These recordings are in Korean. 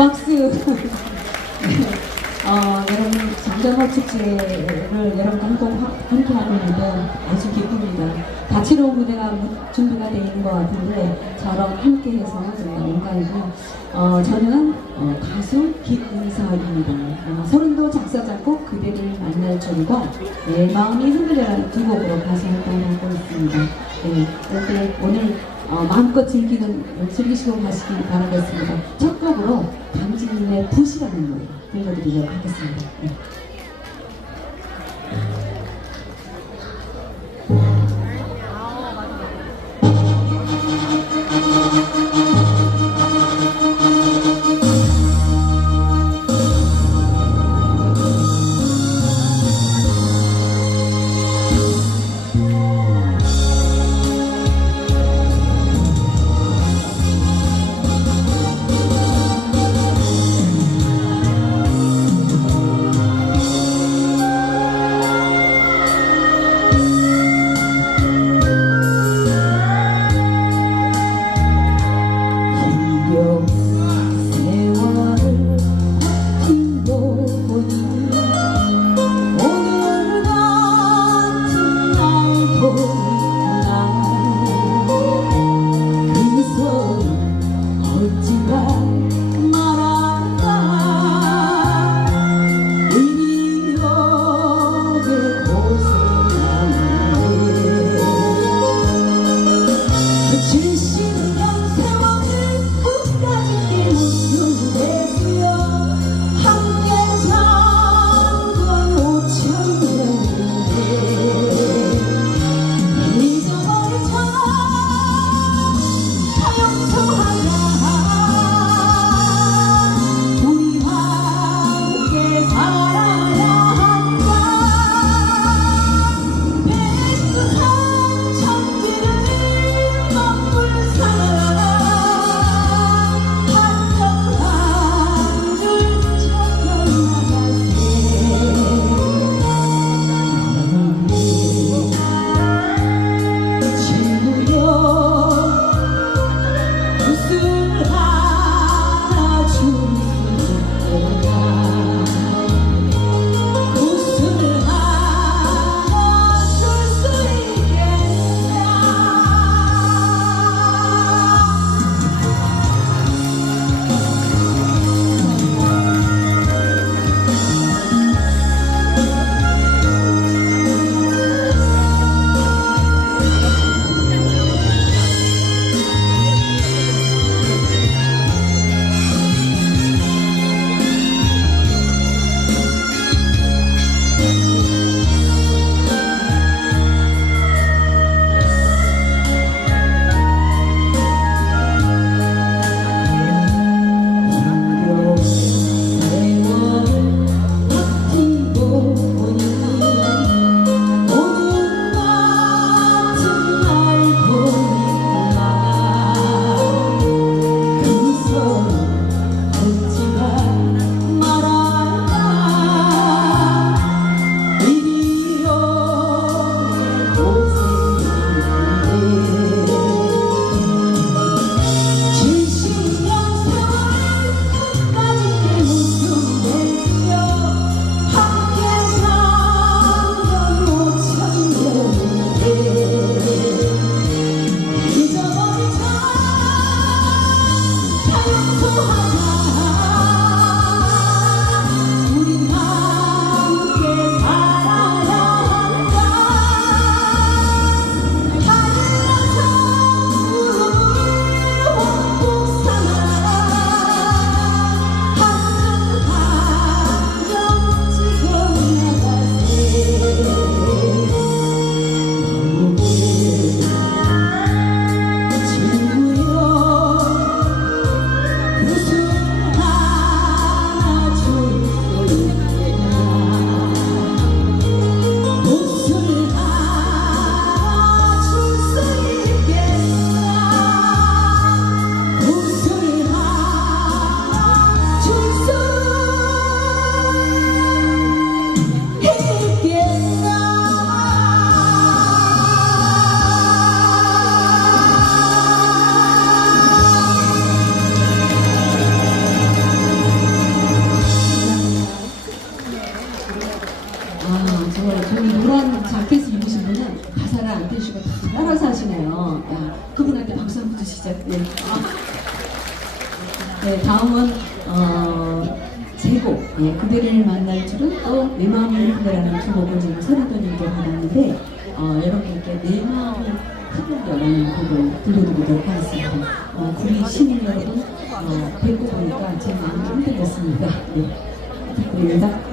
박수. 어, 여러분 장정호 축제를 여러분 함께, 하고 있는데 아주 기쁩니다. 다채로운 무대가 무- 준비가 되어 있는 것 같은데 저랑 함께해서 저희가 뭔가이고 어, 저는 어, 가수 김은서입니다. 어, 서른도 작사 작곡 그대를 만날 줄이고 내 마음이 흔들려라는 두 곡으로 가수 활동을 하고 있습니다. 네, 이렇게 오늘 어, 마음껏 즐기는 즐기시고 가시길 바라겠습니다. 첫 곡으로 강진님의 붓이라는 노래 들려드리도록 하겠습니다. 네. 네. 네, 다음은 어, 세곡 예, 그대를 만날 줄은 또 내 마음이 그대라는 두 곡을 지금 서리도님께 받았는데 어, 여러분께 내 마음이 흐르려라는 곡을 불러드리도록 하겠습니다. 어, 구리 시민 여러분 어, 뵙고 보니까 제 마음이 흔들렸습니다. 네, 부탁드립니다.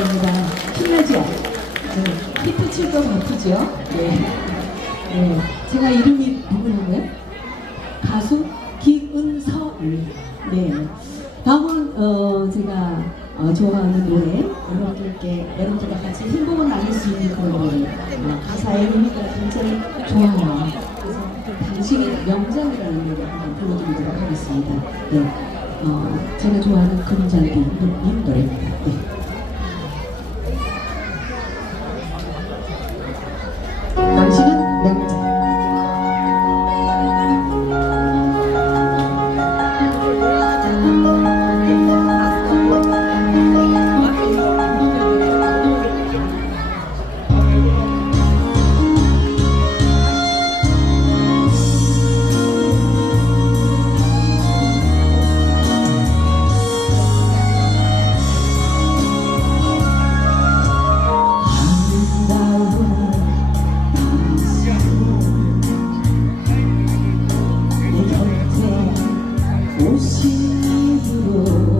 감사합니다. 신나죠? 네. 히트 칠거 바쁘죠? 네. 네. 제가 이름이 누구냐고요? 가수 김은서입니다. 네. 다음은 어, 제가 어, 좋아하는 노래 여러분들께 여러분들과 같이 행복을 나눌 수 있는 그런 노래 어, 가사의 의미가 굉장히 좋아요. 그래서 당신의 명장이라는 노래 한번 불러드리도록 하겠습니다. 네. 어, 제가 좋아하는 금잔디 님 노래입니다. 네. 心里的。